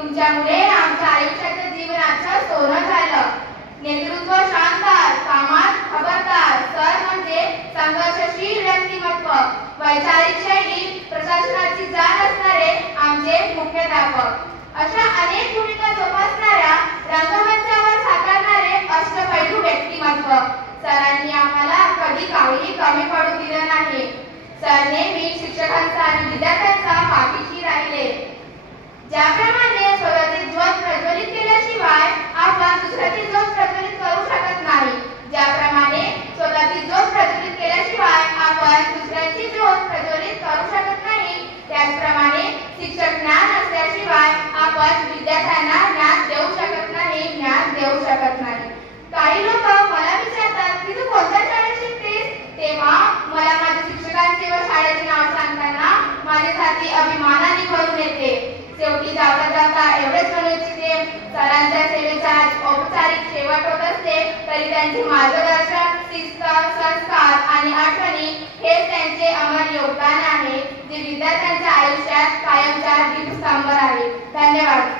तुमच्यामुळे आमच्या आयुष्याचं जीवनाचं सोनं झालं. नेतृत्व शानदार, कामात खबरदार, सर म्हणजे संघर्षशील व्यक्तिमत्व, वैचारिक शैली, प्रशासनाची जाण असणारे आमचे मुख्याध्यापक. अशा अनेक भूमिका जोपासणाऱ्या, रंगमंचावर साकारणारे अष्टपैलू व्यक्तिमत्व. सरांनी आम्हाला कधी काहीही कमी पडू दिलं नाही. सर नेहमी शिक्षकांचा आणि विद्यार्थ्यांचा पाठीशी राहिले. ज्याप्रमाणे स्वतःचे ज्योत प्रज्वलित केल्याशिवाय आपण दुसऱ्याची ज्योत प्रज्वलित करू शकत नाही, ज्याप्रमाणे स्वतःची ज्योत प्रज्वलित केल्याशिवाय आपण दुसऱ्याची ज्योत प्रज्वलित करू शकत नाही, त्याचप्रमाणे शिक्षक ज्ञान असल्याशिवाय आपण विद्यार्थ्यांना ज्ञान देऊ शकत नाही, ज्ञान देऊ शकत नाही. काही लोक मला विचारतात की तू कोणत्या शाळेत शिकतेस, तेव्हा मला माझ्या शिक्षकांचे व शाळेचे नाव सांगताना माझी छाती अभिमानाने भरून येते. शेवटी जाता जाता एवढेच म्हणू इच्छिते, सरांच्या सेवेचा औपचारिक शेवट होत असते तरी त्यांचे मार्गदर्शन, शिस्त, संस्कार आणि आठवणी हेच त्यांचे अमर योगदान आहे, जे विद्यार्थ्यांच्या आयुष्यात कायमचा दीपस्तंभ आहे. धन्यवाद.